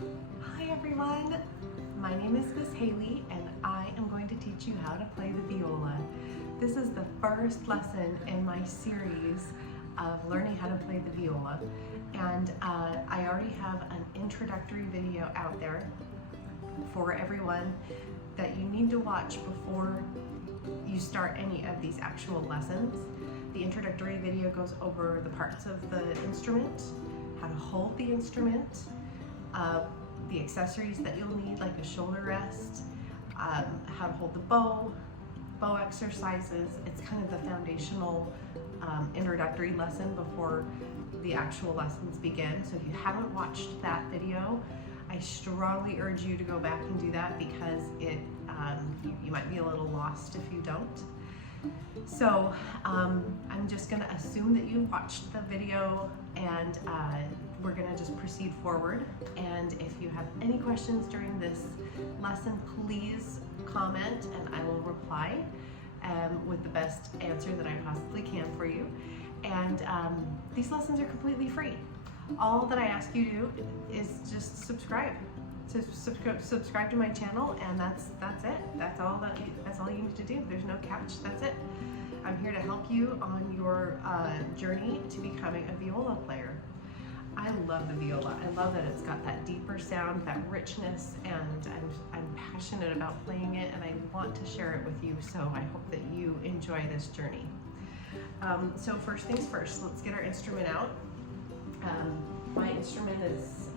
Hi everyone, my name is Miss Haley and I am going to teach you how to play the viola. This is the first lesson in my series of learning how to play the viola, and I already have an introductory video out there for everyone that you need to watch before you start any of these actual lessons. The introductory video goes over the parts of the instrument, how to hold the instrument, the accessories that you'll need, like a shoulder rest, how to hold the bow exercises. It's kind of the foundational introductory lesson before the actual lessons begin. So if you haven't watched that video, I strongly urge you to go back and do that, because you might be a little lost if you don't. So I'm just gonna assume that you watched the video, and we're gonna just proceed forward. And if you have any questions during this lesson, please comment and I will reply with the best answer that I possibly can for you. And these lessons are completely free. All that I ask you to do is just subscribe. Subscribe to my channel, and that's it. That's all you need to do. There's no catch. That's it. I'm here to help you on your journey to becoming a viola player. I love the viola. I love that it's got that deeper sound, that richness, and I'm passionate about playing it, and I want to share it with you. So I hope that you enjoy this journey. So first things first, let's get our instrument out. My instrument is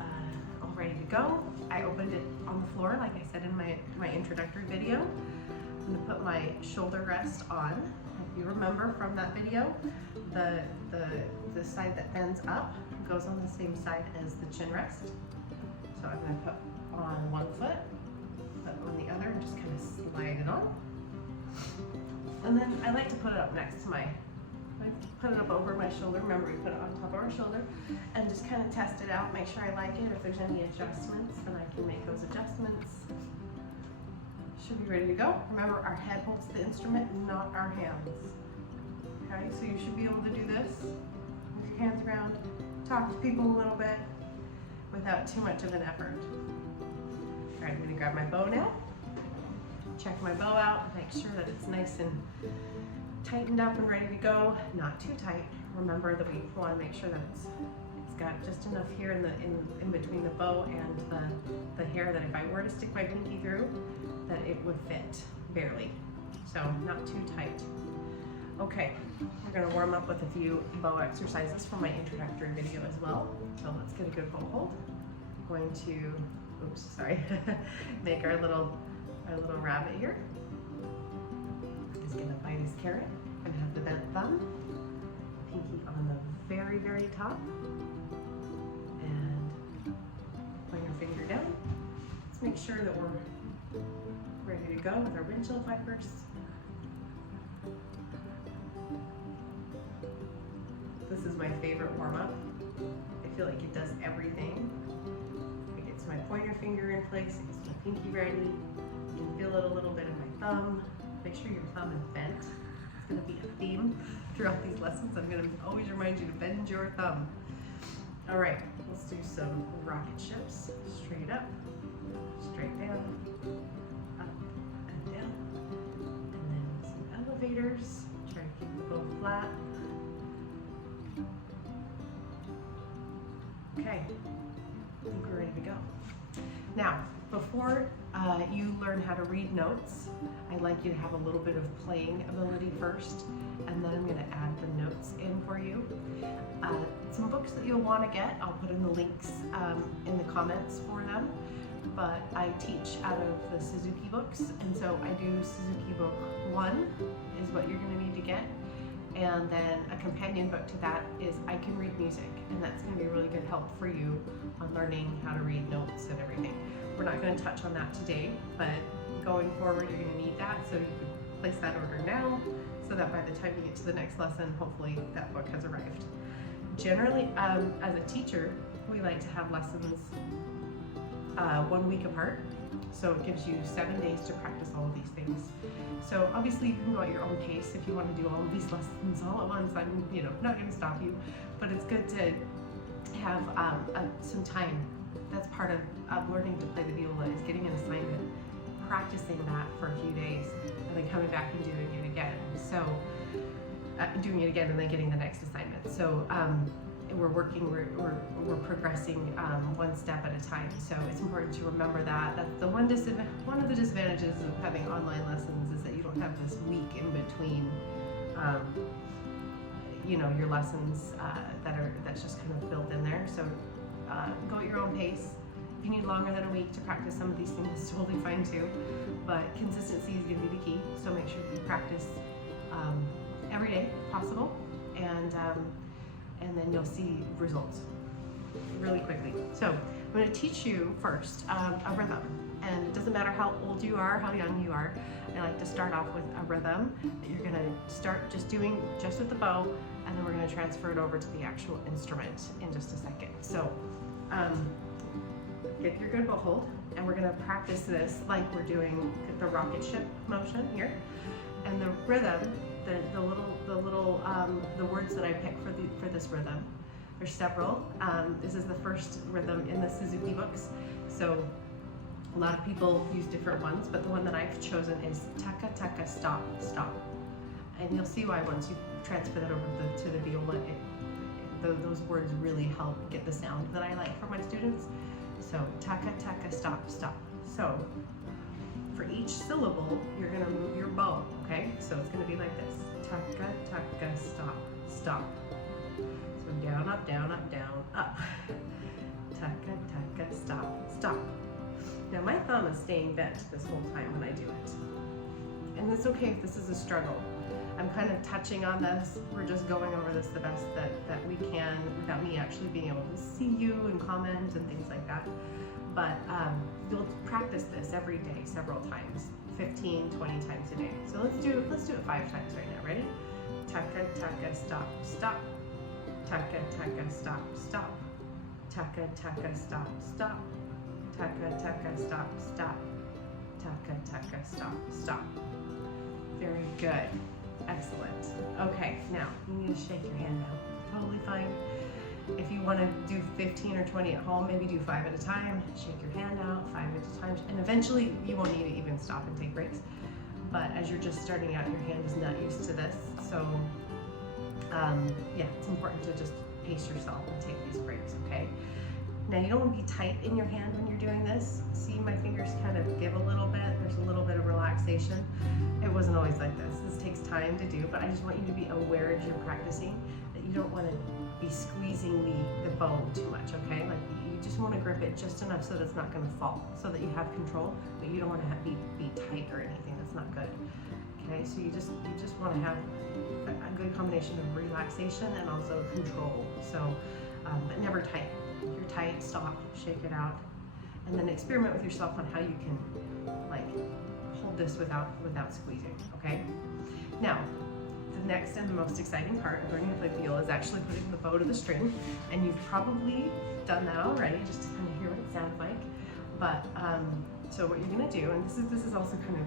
all ready to go. I opened it on the floor, like I said in my introductory video. I'm gonna put my shoulder rest on. If you remember from that video, the side that bends up goes on the same side as the chin rest. So I'm gonna put on one foot, put on the other, and just kind of slide it on. And then I like to put it up next to put it up over my shoulder. Remember, we put it on top of our shoulder, and just kind of test it out, make sure I like it. If there's any adjustments, then I can make those adjustments. Should be ready to go. Remember, our head holds the instrument, not our hands. Okay, so you should be able to do this with your hands around, talk to people a little bit without too much of an effort. All right, I'm gonna grab my bow now. Check my bow out, make sure that it's nice and tightened up and ready to go, not too tight. Remember that we want to make sure that it's got just enough here in between the bow and the hair that if I were to stick my pinky through, that it would fit barely. So not too tight. Okay, we're going to warm up with a few bow exercises from my introductory video as well. So let's get a good bow hold. I'm going to, oops, sorry, make our little rabbit here. He's gonna bite his carrot and have the bent thumb, pinky on the very, very top, and pointer finger down. Let's make sure that we're ready to go with our windshield wipers. This is my favorite warm-up. I feel like it does everything. It gets my pointer finger in place, it gets my pinky ready. You can feel it a little bit in my thumb. Make sure your thumb is bent. It's going to be a theme throughout these lessons. I'm going to always remind you to bend your thumb. All right, let's do some rocket ships. Straight up, straight down, up and down. And then some elevators. Try to keep the bow flat. Okay, I think we're ready to go. Now, before you learn how to read notes, I'd like you to have a little bit of playing ability first, and then I'm going to add the notes in for you. Some books that you'll want to get, I'll put in the links in the comments for them, but I teach out of the Suzuki books, and so I do Suzuki book 1 is what you're going to need to get, and then a companion book to that is I Can Read Music, and that's going to be a really good help for you on learning how to read notes and everything. We're not going to touch on that today, but going forward you're going to need that, so you can place that order now so that by the time you get to the next lesson, hopefully that book has arrived. Generally, as a teacher, we like to have lessons 1 week apart, so it gives you 7 days to practice all of these things. So obviously you can go at your own pace if you want to do all of these lessons all at once. I'm not going to stop you, but it's good to have some time that's part of learning to play the viola, is getting an assignment, practicing that for a few days, and then coming back and doing it again. So doing it again and then getting the next assignment. So we're progressing one step at a time. So it's important to remember that. That's the one of the disadvantages of having online lessons, is that you don't have this week in between, you know, your lessons that's just kind of built in there. So go at your own pace. If you need longer than a week to practice some of these things, it's totally fine too. But consistency is going to be the key. So make sure that you practice every day if possible, and then you'll see results really quickly. So I'm going to teach you first a rhythm, and it doesn't matter how old you are, how young you are. I like to start off with a rhythm that you're going to start just doing just with the bow, and then we're going to transfer it over to the actual instrument in just a second. So get your good bow hold, and we're going to practice this like we're doing the rocket ship motion here. And the rhythm, the words that I picked for this rhythm, there's several. This is the first rhythm in the Suzuki books, so a lot of people use different ones, but the one that I've chosen is taka taka stop stop. And you'll see why once you transfer that over to the viola, those words really help get the sound that I like for my students. So taka taka stop stop. So for each syllable, you're going to move your bow, okay? So it's going to be like this. Taka, taka, stop, stop. So down, up, down, up, down, up. Taka, taka, stop, stop. Now my thumb is staying bent this whole time when I do it. And it's okay if this is a struggle. I'm kind of touching on this. We're just going over this the best that we can without me actually being able to see you and comment and things like that. But you'll practice this every day, several times, 15, 20 times a day. So let's do it 5 times right now. Ready? Taka, taka, stop, stop. Taka, taka, stop, stop. Taka, taka, stop, stop. Taka, taka, stop, stop. Taka, taka, stop, stop. Very good. Excellent. Okay, now you need to shake your hand now. Totally fine. If you want to do 15 or 20 at home, maybe do 5 at a time. Shake your hand out 5 at a time, and eventually you won't need to even stop and take breaks. But as you're just starting out, your hand is not used to this, so yeah, it's important to just pace yourself and take these breaks. Okay. Now you don't want to be tight in your hand when you're doing this. See, my fingers kind of give a little bit. There's a little bit of relaxation. It wasn't always like this. This takes time to do, but I just want you to be aware as you're practicing that you don't want to be squeezing the bow too much, okay? Like you just want to grip it just enough so that it's not going to fall, so that you have control, but you don't want to be tight or anything. That's not good. Okay, so you just want to have a good combination of relaxation and also control. So, but never tight. If you're tight, stop, shake it out, and then experiment with yourself on how you can like hold this without squeezing. Okay. Now, the next and the most exciting part of learning to play viola is actually putting the bow to the string, and you've probably done that already, just to kind of hear what it sounds like. But so what you're going to do, and this is also kind of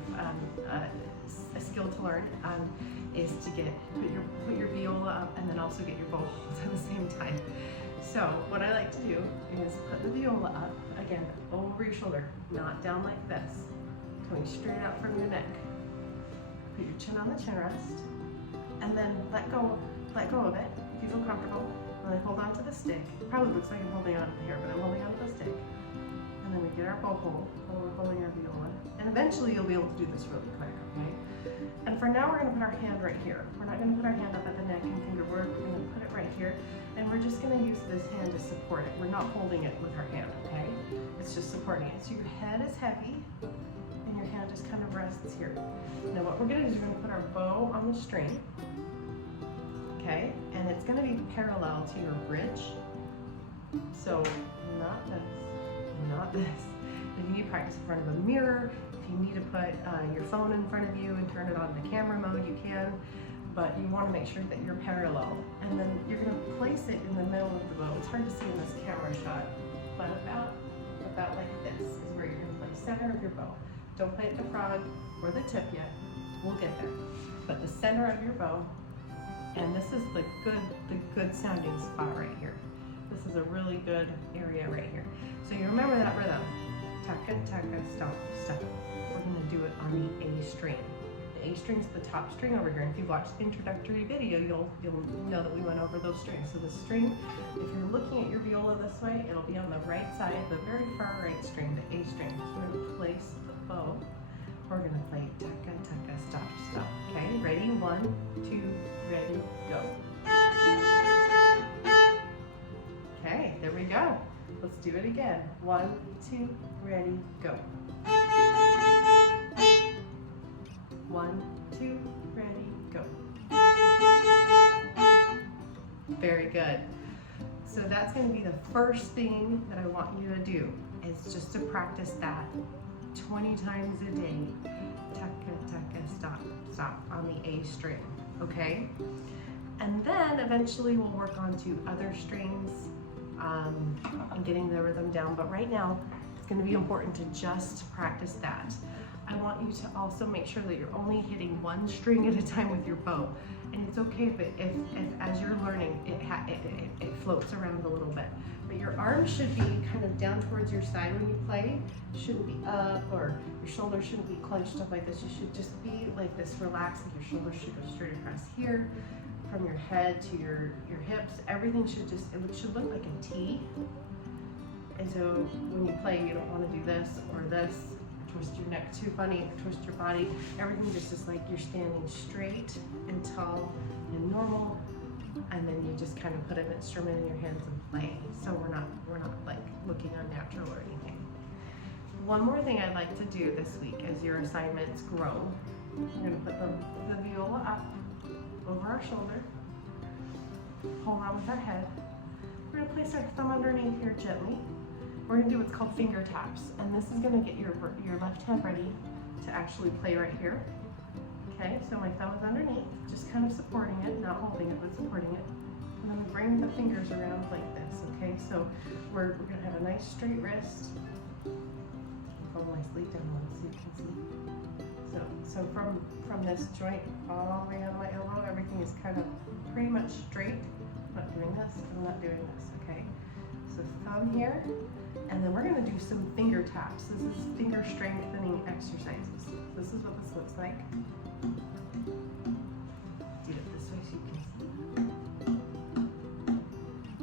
a skill to learn, is to put your viola up and then also get your bow hold at the same time. So what I like to do is put the viola up, again, over your shoulder, not down like this, coming straight out from your neck. Put your chin on the chin rest, and then let go of it if you feel comfortable, and then hold on to the stick. It probably looks like I'm holding on here, but I'm holding on to the stick. And then we get our bow hold while we're holding our viola. And eventually you'll be able to do this really quick, okay? And for now, we're going to put our hand right here. We're not going to put our hand up at the neck and finger work. We're going to put it right here. And we're just going to use this hand to support it. We're not holding it with our hand, okay? It's just supporting it. So your head is heavy, and your hand just kind of rests here. Now what we're going to do is we're going to put our bow on the string, okay? And it's going to be parallel to your bridge. So not this, not this. If you need to practice in front of a mirror, if you need to put your phone in front of you and turn it on the camera mode, you can. But you want to make sure that you're parallel. And then you're going to place it in the middle of the bow. It's hard to see in this camera shot, but about like this is where you're going to place center of your bow. Don't play at the frog or the tip yet. We'll get there. But the center of your bow, and this is the good sounding spot right here. This is a really good area right here. So you remember taka, taka, stop, stop. We're gonna do it on the A string. The A string's the top string over here. And if you've watched the introductory video, you'll know that we went over those strings. So the string, if you're looking at your viola this way, it'll be on the right side, the very far right string, the A string. So we're gonna place the bow. We're gonna play taka, taka, stop, stop. Okay, ready? 1, 2, ready, go. Okay, there we go. Let's do it again. 1, 2, ready, go. 1, 2, ready, go. Very good. So that's going to be the first thing that I want you to do, is just to practice that 20 times a day. Taka, taka, stop, stop on the A string, okay? And then eventually we'll work on to other strings and getting the rhythm down. But right now, it's going to be important to just practice that. I want you to also make sure that you're only hitting one string at a time with your bow. And it's okay if as you're learning, it floats around a little bit. But your arms should be kind of down towards your side when you play. You shouldn't be up, or your shoulders shouldn't be clenched up like this. You should just be like this, relaxed. Your shoulders should go straight across here. From your head to your hips, everything should just, it should look like a T. And so when you play, you don't want to do this or this, twist your neck too funny, twist your body. Everything just is like you're standing straight and tall and normal, and then you just kind of put an instrument in your hands and play. So we're not like looking unnatural or anything. One more thing I'd like to do this week as your assignments grow, we're going to put the viola up over our shoulder, hold on with our head. We're going to place our thumb underneath here gently. We're going to do what's called finger taps, and this is going to get your left hand ready to actually play right here. Okay, so my thumb is underneath, just kind of supporting it, not holding it, but supporting it. And then we bring the fingers around like this, okay? So we're going to have a nice straight wrist. Hold my sleeve down so you can see. So from this joint all the way down my elbow, everything is kind of pretty much straight. I'm not doing this, I'm not doing this, okay? So thumb here, and then we're gonna do some finger taps. This is finger strengthening exercises. This is what this looks like. Do it this way so you can see.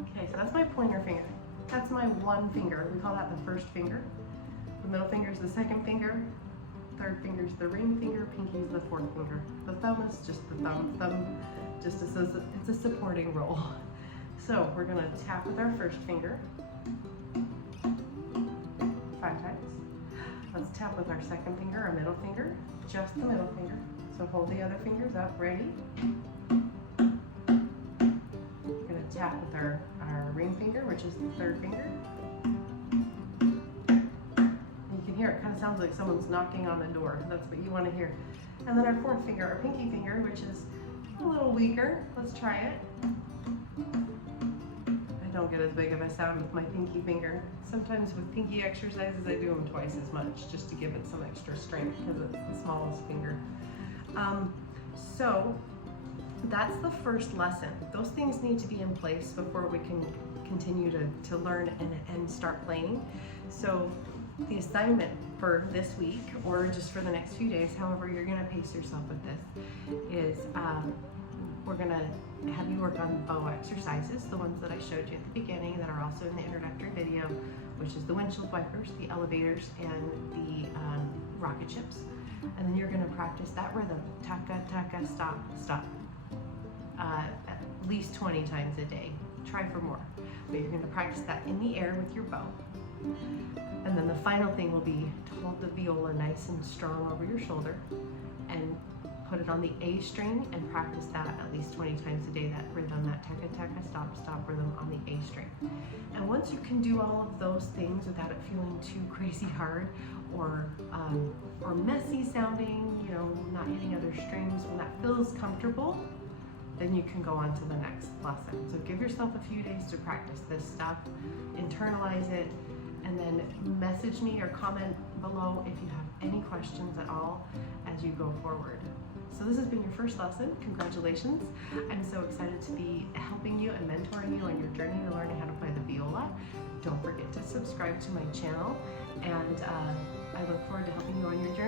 Okay, so that's my pointer finger. That's my one finger. We call that the first finger. The middle finger is the second finger. Third finger is the ring finger, pinky is the fourth finger. The thumb is just the thumb. Thumb just it's a supporting role. So we're gonna tap with our first finger 5 times. Let's tap with our second finger, our middle finger, just the middle finger. So hold the other fingers up, ready? We're gonna tap with our ring finger, which is the third finger. Here it kind of sounds like someone's knocking on the door. That's what you want to hear. And then our fourth finger, our pinky finger, which is a little weaker. Let's try it. I don't get as big of a sound with my pinky finger. Sometimes with pinky exercises, I do them twice as much just to give it some extra strength because it's the smallest finger. So that's the first lesson. Those things need to be in place before we can continue to learn and start playing. So the assignment for this week, or just for the next few days, however you're going to pace yourself with this, is we're going to have you work on bow exercises, the ones that I showed you at the beginning that are also in the introductory video, which is the windshield wipers, the elevators, and the rocket ships. And then you're going to practice that rhythm, taka, taka, stop, stop, at least 20 times a day. Try for more, but you're going to practice that in the air with your bow. And then the final thing will be to hold the viola nice and strong over your shoulder and put it on the A string and practice that at least 20 times a day, that rhythm, that taka, taka, stop, stop rhythm on the A string. And once you can do all of those things without it feeling too crazy hard or messy sounding, you know, not hitting other strings, when that feels comfortable, then you can go on to the next lesson. So give yourself a few days to practice this stuff, internalize it, and then message me or comment below if you have any questions at all as you go forward. So this has been your first lesson. Congratulations. I'm so excited to be helping you and mentoring you on your journey to learning how to play the viola. Don't forget to subscribe to my channel, and I look forward to helping you on your journey.